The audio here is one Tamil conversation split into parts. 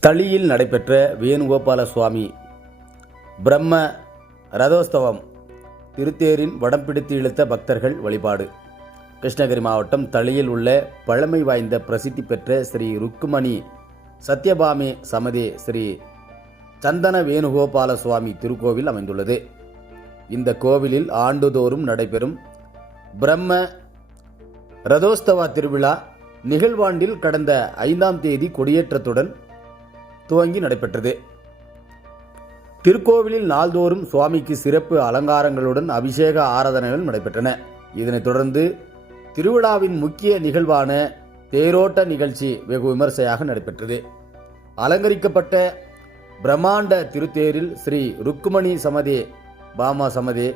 தளியில் நடைபெற்ற வேணுகோபால சுவாமி பிரம்ம ரதோஸ்தவம் திருத்தேரின் வடம் பிடித்து இழுத்த பக்தர்கள் வழிபாடு. கிருஷ்ணகிரி மாவட்டம் தளியில் உள்ள பழமை வாய்ந்த பிரசித்தி பெற்ற ஸ்ரீ ருக்குமணி சத்யபாமி சமதே ஸ்ரீ சந்தன வேணுகோபால சுவாமி திருக்கோவில் அமைந்துள்ளது. இந்த கோவிலில் ஆண்டுதோறும் நடைபெறும் பிரம்ம ரதோஸ்தவ திருவிழா நிகழ்வாண்டில் கடந்த ஐந்தாம் தேதி கொடியேற்றத்துடன் துவங்கி நடைபெற்றது. திருக்கோவிலில் நாள்தோறும் சுவாமிக்கு சிறப்பு அலங்காரங்களுடன் அபிஷேக ஆராதனைகள் நடைபெற்றன. இதனைத் தொடர்ந்து திருவிழாவின் முக்கிய நிகழ்வான தேரோட்ட நிகழ்ச்சி வெகு விமர்சையாக நடைபெற்றது. அலங்கரிக்கப்பட்ட பிரம்மாண்ட திருத்தேரில் ஸ்ரீ ருக்குமணி சமதே பாமா சமதி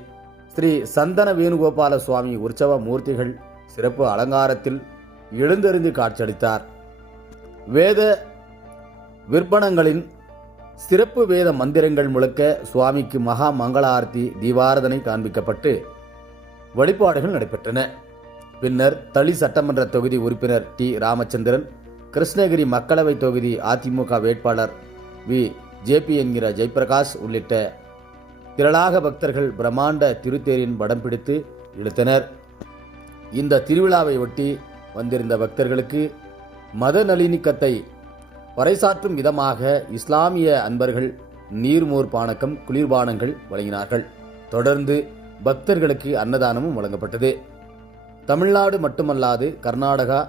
ஸ்ரீ சந்தன வேணுகோபால சுவாமி உற்சவ மூர்த்திகள் சிறப்பு அலங்காரத்தில் எழுந்தறிந்து காட்சியளித்தார். வேத விற்பனங்களின் சிறப்பு வேத மந்திரங்கள் முழக்க சுவாமிக்கு மகா மங்கள ஆரத்தி தீபாரதனை காண்பிக்கப்பட்டு வழிபாடுகள் நடைபெற்றன. பின்னர் தளி சட்டமன்ற தொகுதி உறுப்பினர் டி. ராமச்சந்திரன் கிருஷ்ணகிரி மக்களவை தொகுதி அதிமுக வேட்பாளர் வி. ஜேபி என்கிற ஜெயபிரகாஷ் உள்ளிட்ட திரளாக பக்தர்கள் பிரம்மாண்ட திருத்தேரின் படம் பிடித்து இழுத்தனர். இந்த திருவிழாவை ஒட்டி வந்திருந்த பக்தர்களுக்கு மத நளினிக்கத்தை பறைசாற்றும் விதமாக இஸ்லாமிய அன்பர்கள் நீர்மோர் பானக்கம் குளிர்பானங்கள் வழங்கினார்கள். தொடர்ந்து பக்தர்களுக்கு அன்னதானமும் வழங்கப்பட்டது. தமிழ்நாடு மட்டுமல்லாது கர்நாடகா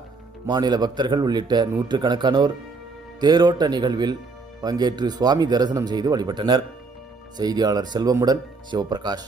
மாநில பக்தர்கள் உள்ளிட்ட நூற்றுக்கணக்கானோர் தேரோட்ட நிகழ்வில் பங்கேற்று சுவாமி தரிசனம் செய்து வழிபட்டனர். செய்தியாளர் செல்வமுடன் சிவபிரகாஷ்